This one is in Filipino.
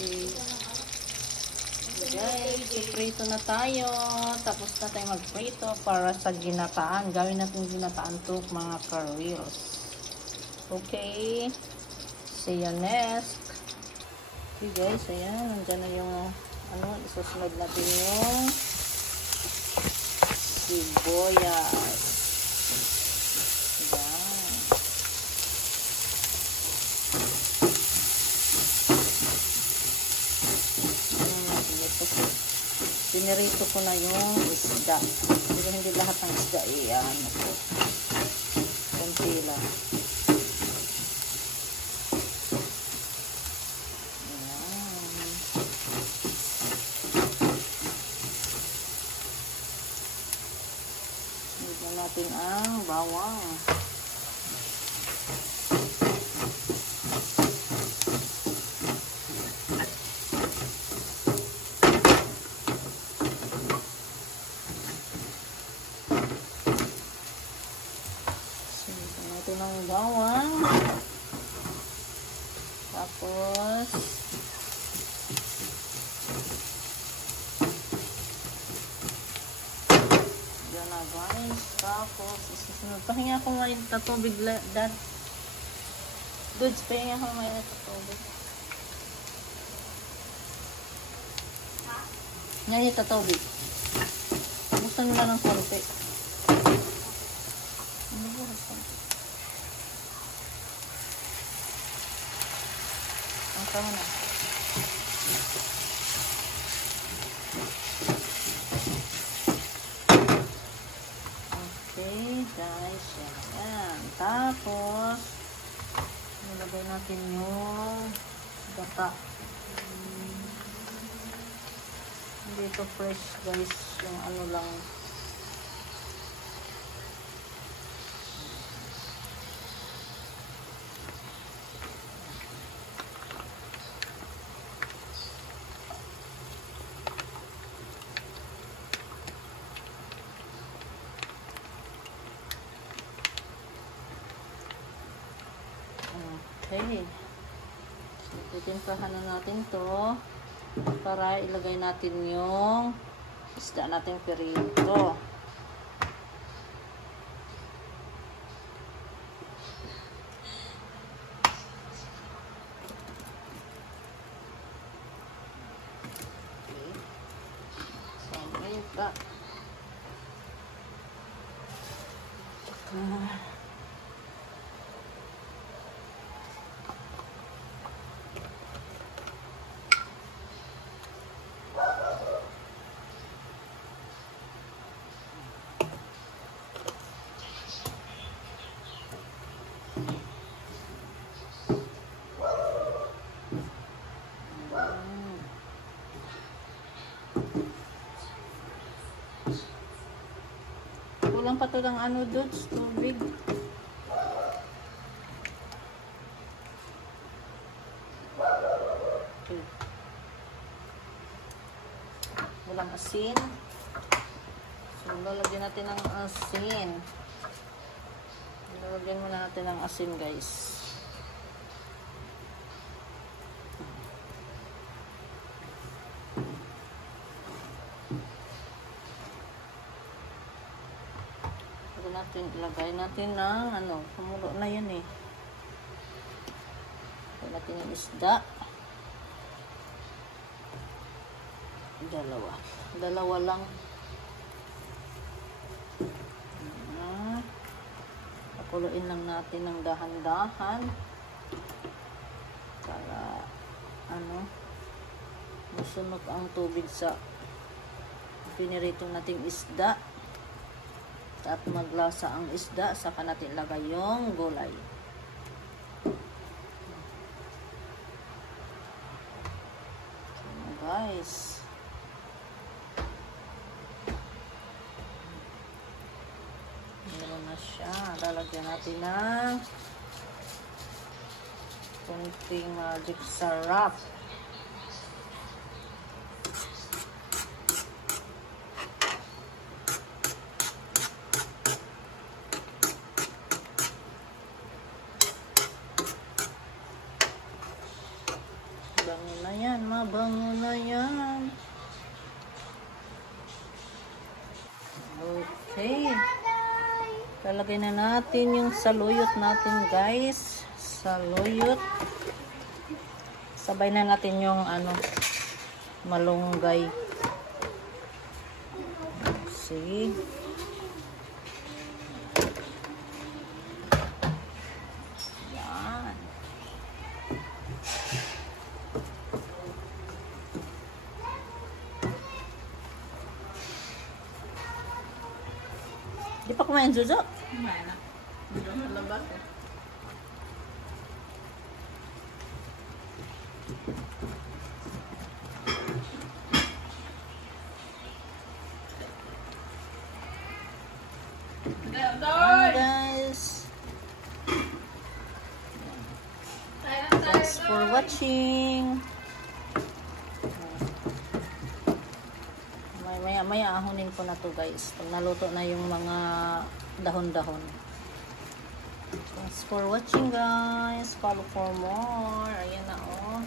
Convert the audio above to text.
Okay. Guys, iprito na tayo. Tapos na tayo magprito para sa ginataan. Gawin natin ginataan to mga ka-reels. Okay. See you next. Okay guys, ayan. Nandyan na yung isusunod natin yung sibuyas. Pinirito ko na yung isda. Pero hindi lahat ng isda iyan. Kunti lang. Ayan. Higyan natin ang bawang. Ng bawang, tapos yan na guys, tapos isusunod. Pahinga ko ngayon na tubig dad. Dudes, pahinga ko ngayon na tubig. Ngayon na tubig. Gusto nila ng konti. Ano ba konti? Ang tama na. Okay, guys. Yan. Tapos, nilagay natin yung gata. Hindi ito fresh, guys. Yung ano lang. Okay. So, titimplahan na natin to para ilagay natin yung isda natin pirito. Okay. So, ngayon pa. Kulang pa to ng ano doon, tubig. Okay. Walang asin. So, lalagyan natin ng asin. Lalagyan muna natin ng asin, guys. Ilagay natin ng kumulo na yan eh. Ilagay natin yung isda. Dalawa lang. Pakuluin lang natin ng dahan-dahan para masunod ang tubig sa pinirito nating isda. At maglasa ang isda, saka natin lagay yung gulay. So, guys. Meron na siya. Lalagyan natin ng kunting magic sarap. Bango na yan, bango na yan. Okay. Lalagay na natin yung saluyot natin, guys. Saluyot. Sabay na natin yung malunggay. See? Yan. Di pa kumain, Jojo? Kumain na. Medyo malabas eh. Hi guys, thanks for watching. Maya ahonin ko na to, guys, pag naluto na yung mga dahon-dahon. Thanks for watching, guys. Follow for more. Ayan na, oh.